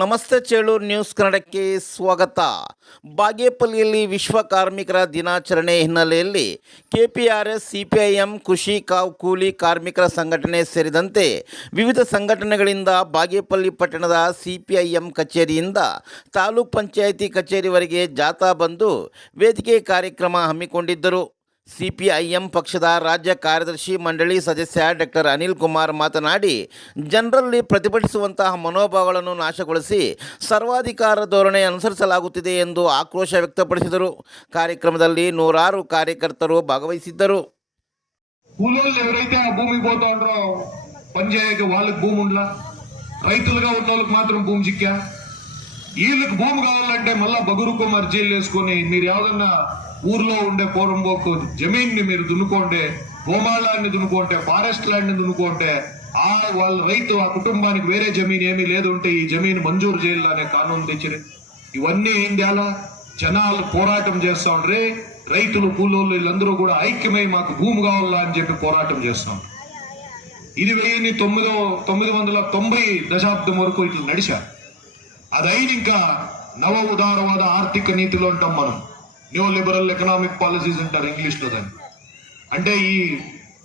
ನಮಸ್ತೆ ಚೇಳೂರು ನ್ಯೂಸ್ ಕನ್ನಡಕ್ಕೆ ಸ್ವಾಗತ. ಬಾಗೇಪಲ್ಲಿಯಲ್ಲಿ ವಿಶ್ವ ಕಾರ್ಮಿಕರ ದಿನಾಚರಣೆ ಹಿನ್ನೆಲೆಯಲ್ಲಿ ಕೆಪಿಆರ್ಎಸ್, ಸಿಪಿಐಎಂ, ಕೃಷಿ ಕಾವ್, ಕೂಲಿ ಕಾರ್ಮಿಕರ ಸಂಘಟನೆ ಸೇರಿದಂತೆ ವಿವಿಧ ಸಂಘಟನೆಗಳಿಂದ ಬಾಗೇಪಲ್ಲಿ ಪಟ್ಟಣದ ಸಿಪಿಐಎಂ ಕಚೇರಿಯಿಂದ ತಾಲೂಕ್ ಪಂಚಾಯಿತಿ ಕಚೇರಿವರೆಗೆ ಜಾಥಾ ಬಂದು ವೇದಿಕೆ ಕಾರ್ಯಕ್ರಮ ಹಮ್ಮಿಕೊಂಡಿದ್ದರು. ಸಿಪಿಐಎಂ ಪಕ್ಷದ ರಾಜ್ಯ ಕಾರ್ಯದರ್ಶಿ ಮಂಡಳಿ ಸದಸ್ಯ ಡಾಕ್ಟರ್ ಅನಿಲ್ ಕುಮಾರ್ ಮಾತನಾಡಿ, ಜನರಲ್ಲಿ ಪ್ರತಿಭಟಿಸುವಂತಹ ಮನೋಭಾವಗಳನ್ನು ನಾಶಗೊಳಿಸಿ ಸರ್ವಾಧಿಕಾರ ಧೋರಣೆ ಅನುಸರಿಸಲಾಗುತ್ತಿದೆ ಎಂದು ಆಕ್ರೋಶ ವ್ಯಕ್ತಪಡಿಸಿದರು. ಕಾರ್ಯಕ್ರಮದಲ್ಲಿ ನೂರಾರು ಕಾರ್ಯಕರ್ತರು ಭಾಗವಹಿಸಿದ್ದರು. ಭೂಮಿ కావాలంటే ಮಲ್ಲ బగురుకు మర్జీలు ఊర్లో ఉండే పోరంబోకు జమీన్ని మీరు దున్నుకోండి గోమాళాన్ని దున్నుకోంటే ఫారెస్ట్ ల్యాండ్ని దున్నుకోంటే ఆ వాళ్ళ రైతు ఆ కుటుంబానికి వేరే జమీన్ ఏమీ లేదు ఉంటే ఈ జమీన్ మంజూరు చేయాలనే కానూన్ తెచ్చిరి. ఇవన్నీ ఏం చేయాలా? జనాలు పోరాటం చేస్తా ఉండ్రి రైతులు కూలోళ్ళు వీళ్ళందరూ కూడా ఐక్యమై మాకు భూమి కావాలా అని చెప్పి పోరాటం చేస్తాం ఇది వెయ్యి తొమ్మిదో తొమ్మిది వందల తొంభై దశాబ్దం వరకు ఇట్లా నడిచారు అది అయిన ఇంకా నవ ఉదారవాద ఆర్థిక నీతిలో ఉంటాం మనం. న్యూ లిబరల్ ఎకనామిక్ పాలసీస్ అంటారు ఇంగ్లీష్లో దాన్ని. అంటే ఈ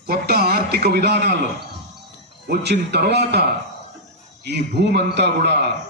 కొత్త ఆర్థిక విధానాల్లో వచ్చిన తర్వాత ఈ భూమంతా కూడా